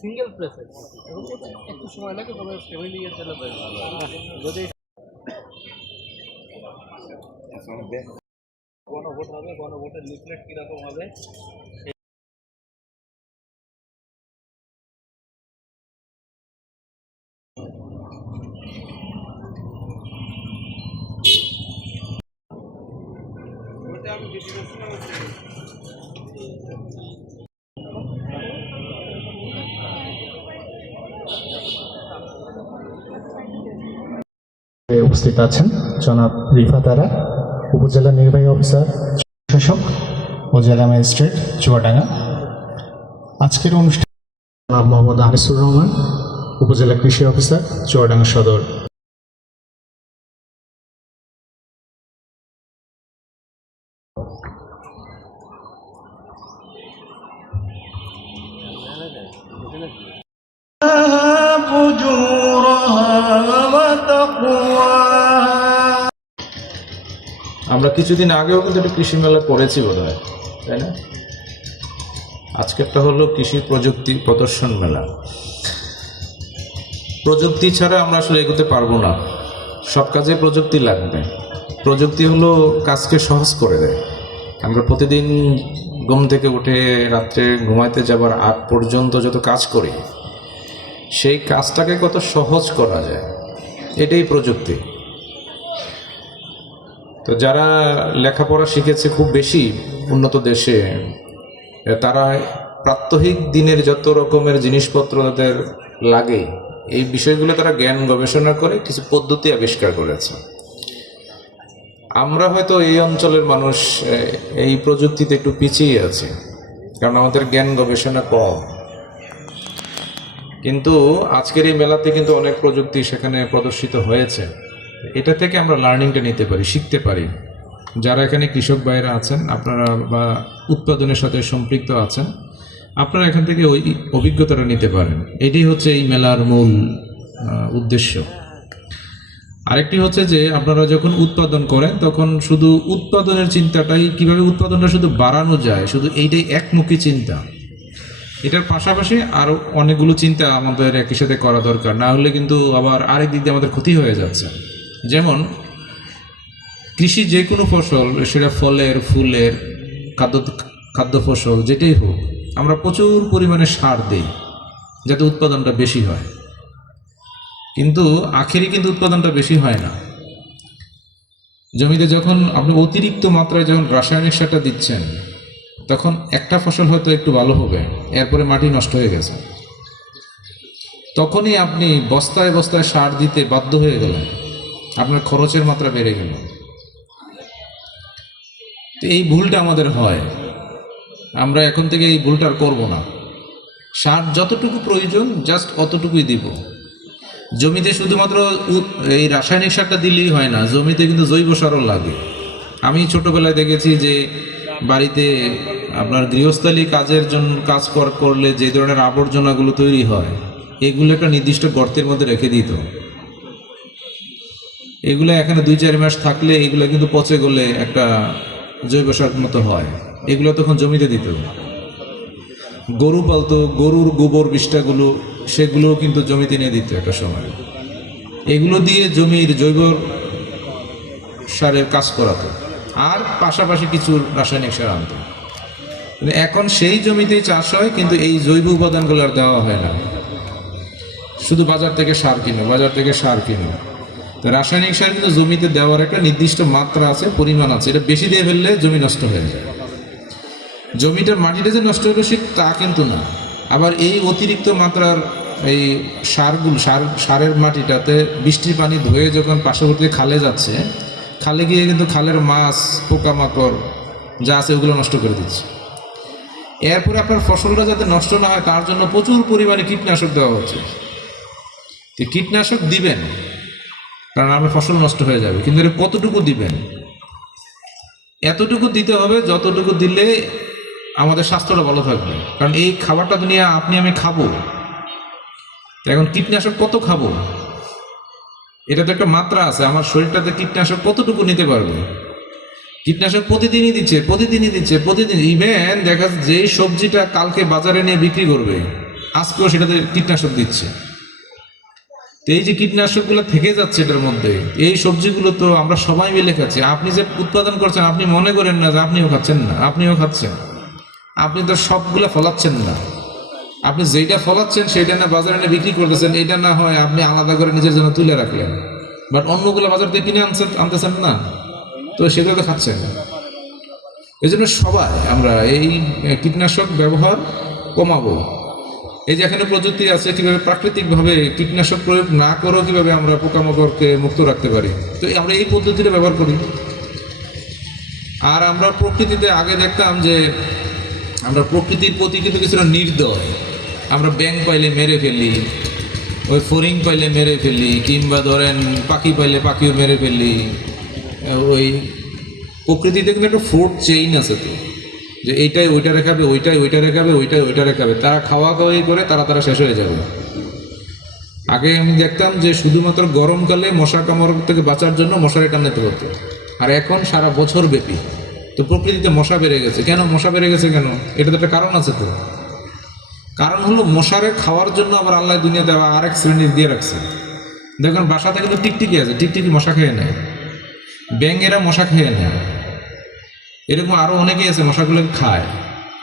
Single প্রেসের একটু সময় লাগে, তবে ফ্যামিলি এর জন্য বেশ ভালো। যদি গণভোট হবে, গণভোটের লিফলেট কিরকম হবে আমি উপস্থিত আছেন জনাব রিফাত আরা, উপজেলা নির্বাহী অফিসার শাসক ও জেলা ম্যাজিস্ট্রেট চুয়াডাঙ্গা। আজকের অনুষ্ঠানে জনাব মোহাম্মদ আনিসুর রহমান, উপজেলা কৃষি অফিসার চুয়াডাঙ্গা সদর। আমরা কিছুদিন আগেও কিন্তু একটা কৃষি মেলা করেছি বোধহয়, তাই না? আজকেরটা হলো কৃষি প্রযুক্তি প্রদর্শন মেলা। প্রযুক্তি ছাড়া আমরা আসলে এগোতে পারবো না, সব কাজে প্রযুক্তি লাগবে। প্রযুক্তি হলো কাজকে সহজ করে দেয়। আমরা প্রতিদিন ঘুম থেকে উঠে রাত্রে ঘুমাইতে যাবার আগ পর্যন্ত যত কাজ করি, সেই কাজটাকে কত সহজ করা যায়, এটাই প্রযুক্তি। তো যারা লেখাপড়া শিখেছে খুব বেশি উন্নত দেশে, তারা প্রাত্যহিক দিনের যত রকমের জিনিসপত্র তাদের লাগে, এই বিষয়গুলো তারা জ্ঞান গবেষণা করে কিছু পদ্ধতি আবিষ্কার করেছে। আমরা হয়তো এই অঞ্চলের মানুষ এই প্রযুক্তিতে একটু পিছিয়ে আছে, কারণ আমাদের জ্ঞান গবেষণা কম। কিন্তু আজকের এই মেলাতে কিন্তু অনেক প্রযুক্তি সেখানে প্রদর্শিত হয়েছে। এটা থেকে আমরা লার্নিংটা নিতে পারি, শিখতে পারি। যারা এখানে কৃষক ভাইরা আছেন, আপনারা বা উৎপাদনের সাথে সম্পৃক্ত আছেন, আপনারা এখান থেকে ওই অভিজ্ঞতাটা নিতে পারেন। এটাই হচ্ছে এই মেলার মূল উদ্দেশ্য। আরেকটি হচ্ছে যে আপনারা যখন উৎপাদন করেন তখন শুধু উৎপাদনের চিন্তাটাই, কিভাবে উৎপাদনটা শুধু বাড়ানো যায়, শুধু এইটাই একমুখী চিন্তা। এটার পাশাপাশি আরও অনেকগুলো চিন্তা আমাদের একই সাথে করা দরকার, না হলে কিন্তু আবার আরেক দিক দিয়ে আমাদের ক্ষতি হয়ে যাচ্ছে। যেমন কৃষি যে কোনো ফসল, সেটা ফলের, ফুলের, খাদ্য ফসল যেটাই হোক, আমরা প্রচুর পরিমাণে সার দিই যাতে উৎপাদনটা বেশি হয়, কিন্তু আখেরি কিন্তু উৎপাদনটা বেশি হয় না। জমিতে যখন আপনি অতিরিক্ত মাত্রায় যখন রাসায়নিক সারটা দিচ্ছেন, তখন একটা ফসল হয়তো একটু ভালো হবে, এরপরে মাটি নষ্ট হয়ে গেছে, তখনই আপনি বস্তায় বস্তায় সার দিতে বাধ্য হয়ে গেলেন, আপনার খরচের মাত্রা বেড়ে গেল। তো এই ভুলটা আমাদের হয়, আমরা এখন থেকে এই ভুলটা আর করবো না। সার যতটুকু প্রয়োজন জাস্ট অতটুকুই দিব। জমিতে শুধুমাত্র এই রাসায়নিক সারটা দিলেই হয় না, জমিতে কিন্তু জৈব সারও লাগে। আমি ছোটবেলায় দেখেছি যে বাড়িতে আপনার গৃহস্থালী কাজের জন্য কাজ করলে যে ধরনের আবর্জনাগুলো তৈরি হয়, এগুলো একটা নির্দিষ্ট গর্তের মধ্যে রেখে দিত। এগুলো এখানে 2-4 মাস থাকলে এগুলো কিন্তু পচে গেলে একটা জৈব সার মতো হয়, এগুলো তখন জমিতে দিত। গরু পালতো, গরুর গোবর বিষ্ঠাগুলো, সেগুলোও কিন্তু জমিতে নিয়ে দিত একটা সময়। এগুলো দিয়ে জমির জৈব সারের কাজ করাতো, আর পাশাপাশি কিছু রাসায়নিক সার আনতো। এখন সেই জমিতেই চাষ হয়, কিন্তু এই জৈব উপাদানগুলো আর দেওয়া হয় না, শুধু বাজার থেকে সার কিনো। তো রাসায়নিক সার কিন্তু জমিতে দেওয়ার একটা নির্দিষ্ট মাত্রা আছে, পরিমাণ আছে। এটা বেশি দিয়ে ফেললে জমি নষ্ট হয়ে যায়। জমিটার মাটিটা যে নষ্ট হলো তা কিন্তু না, আবার এই অতিরিক্ত মাত্রার এই সারের মাটিটাতে বৃষ্টির পানি ধুয়ে যখন পার্শ্ববর্তী খালে যাচ্ছে, খালে গিয়ে কিন্তু খালের মাছ, পোকামাকড় যা আছে ওগুলো নষ্ট করে দিচ্ছে। এরপরে আপনার ফসলটা যাতে নষ্ট না হয় তার জন্য প্রচুর পরিমাণে কীটনাশক দেওয়া হচ্ছে। তো কীটনাশক দিবেন, কারণ আমার ফসল নষ্ট হয়ে যাবে, কিন্তু এটা কতটুকু দিবেন? এতটুকু দিতে হবে যতটুকু দিলে আমাদের স্বাস্থ্যটা ভালো থাকবে। কারণ এই খাবারটা দুনিয়া আপনি আমি খাবো, এখন কীটনাশক কত খাবো? এটা তো একটা মাত্রা আছে, আমার শরীরটাতে কীটনাশক কতটুকু নিতে পারবে? কীটনাশক প্রতিদিনই দিচ্ছে, প্রতিদিন। ইভেন দেখা যাচ্ছে যেই সবজিটা কালকে বাজারে নিয়ে বিক্রি করবে, আজকেও সেটাতে কীটনাশক দিচ্ছে। তো এই যে কীটনাশকগুলো থেকে যাচ্ছে এটার মধ্যে, এই সবজিগুলো তো আমরা সবাই মিলে খাচ্ছি। আপনি যে উৎপাদন করছেন, আপনি মনে করেন না যে আপনিও খাচ্ছেন না, আপনিও খাচ্ছেন। আপনি তো সবগুলো ফলাচ্ছেন না, আপনি যেটা ফলাচ্ছেন সেটা না বাজারে এনে বিক্রি করতেছেন, এটা না হয় আপনি আলাদা করে নিজের জন্য তুলে রাখলেন, বাট অন্যগুলো বাজার থেকে কিনে আনতেছেন না, তো সেগুলো তো খাচ্ছেন। এই জন্য সবাই আমরা এই কীটনাশক ব্যবহার কমাবো। এই যে এখানে প্রযুক্তি আছে, কিভাবে প্রাকৃতিকভাবে কীটনাশক প্রয়োগ না করেও কিভাবে আমরা পোকামাকড়কে মুক্ত রাখতে পারি, তো আমরা এই পদ্ধতিটা ব্যবহার করি। আর আমরা প্রকৃতিতে আগে দেখতাম যে আমরা প্রকৃতির প্রতি কিন্তু কিছুটা নির্দয়, আমরা ব্যাঙ পাইলে মেরে ফেলি, ওই ফড়িং পাইলে মেরে ফেলি, কিংবা ধরেন পাখি পাইলে পাখিও মেরে ফেলি। ওই প্রকৃতিতে কিন্তু একটা ফুড চেইন আছে, তো যে এইটাই ওইটা রেখাবে, ওইটাই ওইটা রেখাবে, ওইটাই ওইটা রেখাবে, তারা খাওয়া খাওয়াই করে তারা শেষ হয়ে যাবে। আগে আমি দেখতাম যে শুধুমাত্র গরমকালে মশা কামড় থেকে বাঁচার জন্য মশারি টানাতে হতো, আর এখন সারা বছর ব্যাপী। তো প্রকৃতিতে মশা বেড়ে গেছে কেন? মশা বেড়ে গেছে কেন? এটা তো একটা কারণ আছে। তো কারণ হলো মশারে খাওয়ার জন্য আবার আল্লাহ দুনিয়াতে আরেক শ্রেণীর দিয়ে রাখছে। দেখুন বাসাতে কিন্তু টিকটিকি আছে, টিকটিকি মশা খেয়ে নেয়, ব্যাঙেরা মশা খেয়ে নেয়, এরকম আরো অনেকেই আছে মশাগুলোকে খায়।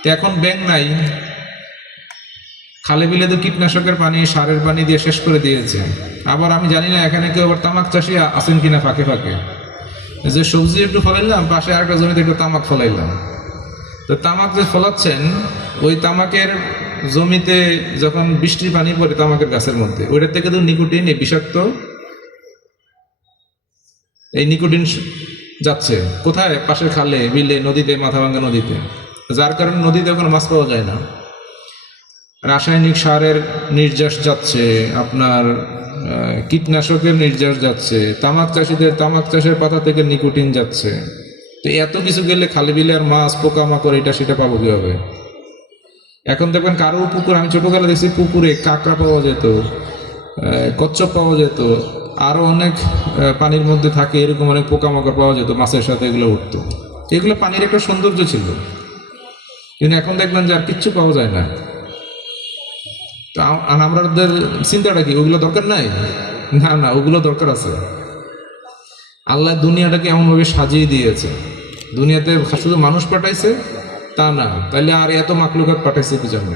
তো এখন ব্যাঙ নাই, খালে বিলে তো কীটনাশকের পানি, সারের পানি দিয়ে শেষ করে দিয়েছে। আবার আমি জানি না এখানে কেউ আবার তামাক চাষি আছেন কিনা ফাঁকে ফাঁকে, যে সবজি একটু ফলাইলাম, পাশে আরেকটা জমিতে একটু তামাক ফলাইলাম। তো তামাক যে ফলাচ্ছেন, ওই তামাকের জমিতে যখন বৃষ্টির পানি পড়ে তামাকের গাছের মধ্যে, ওইটার থেকে তো নিকোটিন, এই বিষাক্ত এই নিকোটিন যাচ্ছে কোথায়? পাশের খালে, বিলে, নদীতে, মাথাভাঙ্গা নদীতে, যার কারণে নদীতে এখন মাছ পাওয়া যায় না। রাসায়নিক সারের নির্যাস যাচ্ছে, আপনার কীটনাশকের নির্যাস যাচ্ছে, তামাক চাষিদের তামাক চাষের পাতা থেকে নিকোটিন যাচ্ছে। তো এত কিছু গেলে খালে বিলে আর মাছ, পোকামাকড়, এটা সেটা পাবো কিভাবে? এখন দেখবেন কারো পুকুর, আমি ছোটবেলা দেখছি পুকুরে কাঁকড়া পাওয়া যেত, কচ্ছপ পাওয়া যেত, আরো অনেক পানির মধ্যে থাকে এরকম অনেক পোকামাকড় পাওয়া যেত, মাছের সাথে এগুলো উঠতো। এগুলো পানির একটা সৌন্দর্য ছিল, কিন্তু এখন দেখবেন যে আর কিচ্ছু পাওয়া যায় না। তো আমাদের চিন্তাটা কি? ওগুলো দরকার নাই? না, ওগুলো দরকার আছে। আল্লাহ দুনিয়াটাকে এমনভাবে সাজিয়ে দিয়েছে, দুনিয়াতে শুধু মানুষ পাঠাইছে তা না, তাইলে আর এত মাখলুকাত পাঠাইছে কি জন্য?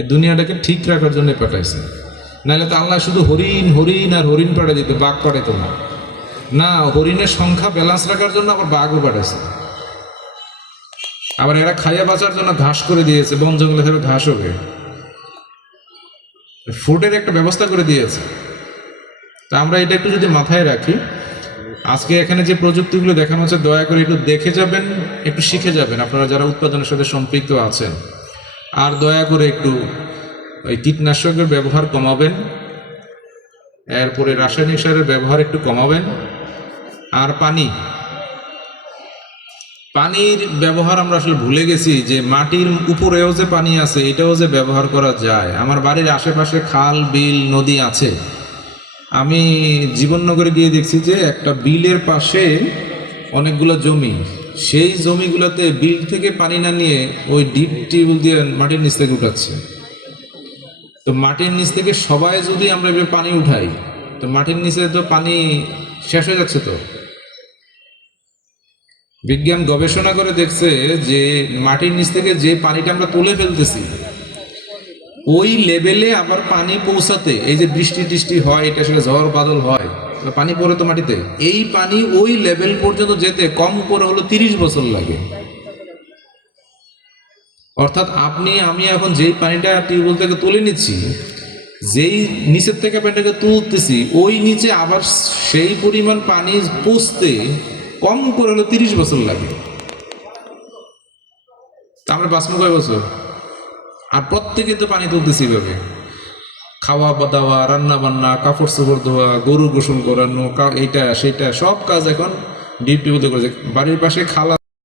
এই দুনিয়াটাকে ঠিক রাখার জন্য পাঠাইছে। নাহলে তো আল্লাহ শুধু হরিণ হরিণ আর হরিণ পাঠিয়ে দিত, বাঘ পাঠাইতো না। না, হরিণের সংখ্যা ব্যালেন্স রাখার জন্য আবার বাঘও পাঠাইছে। আবার এরা খাইয়া বাঁচার জন্য ঘাস করে দিয়েছে, বন জঙ্গলে থেকে ঘাস হবে, ফুডের একটা ব্যবস্থা করে দিয়েছে। তা আমরা এটা একটু যদি মাথায় রাখি, আজকে এখানে যে প্রযুক্তিগুলো দেখানো হচ্ছে, দয়া করে একটু দেখে যাবেন, একটু শিখে যাবেন আপনারা যারা উৎপাদনের সাথে সম্পৃক্ত আছেন। আর দয়া করে একটু ওই কীটনাশকের ব্যবহার কমাবেন, এরপরে রাসায়নিক সারের ব্যবহার একটু কমাবেন। আর পানির ব্যবহার আমরা আসলে ভুলে গেছি, যে মাটির উপরেও যে পানি আছে এটাও যে ব্যবহার করা যায়। আমার বাড়ির আশেপাশে খাল, বিল, নদী আছে। আমি জীবননগরে গিয়ে দেখছি যে একটা বিলের পাশে অনেকগুলো জমি, সেই জমিগুলোতে বিল থেকে পানি না নিয়ে ওই ডিপ টিউবওয়েল দিয়ে মাটির নিচ থেকে উঠাচ্ছে। তো মাটির নিচ থেকে সবাই যদি আমরা এভাবে পানি উঠাই, তো মাটির নিচে তো পানি শেষ হয়ে যাচ্ছে। তো বিজ্ঞান গবেষণা করে দেখছে যে মাটির নিচ থেকে যে পানিটা আমরা তুলে ফেলতেছি, ওই লেভেলে আবার পানি পৌঁছাতে, এই যে বৃষ্টি টিষ্টি হয়, এটা আসলে ঝড় বাদল হয়, পানি পড়ে তো মাটিতে, এই পানি ওই লেভেল পর্যন্ত যেতে কম করে হলো 30 বছর লাগে। অর্থাৎ আমি এখন যেই পানিটা টিউবওয়েল থেকে তুলে নিচ্ছি, যেই নিচের থেকে পানিটাকে তুলতেছি, ওই নিচে আবার সেই পরিমাণ পানি পৌঁছতে কম করে হলো 30 বছর লাগে। তা আমরা বাঁচবো কয় বছর? আর প্রত্যেকে তো পানি তুলতেছি এভাবে, খাওয়া দাওয়া, রান্না বান্না, কাপড় চোপড় ধোয়া, গরু গোসল করানো, এইটা সেটা সব কাজ এখন ডিউটি বলতে করেছে। বাড়ির পাশে খালা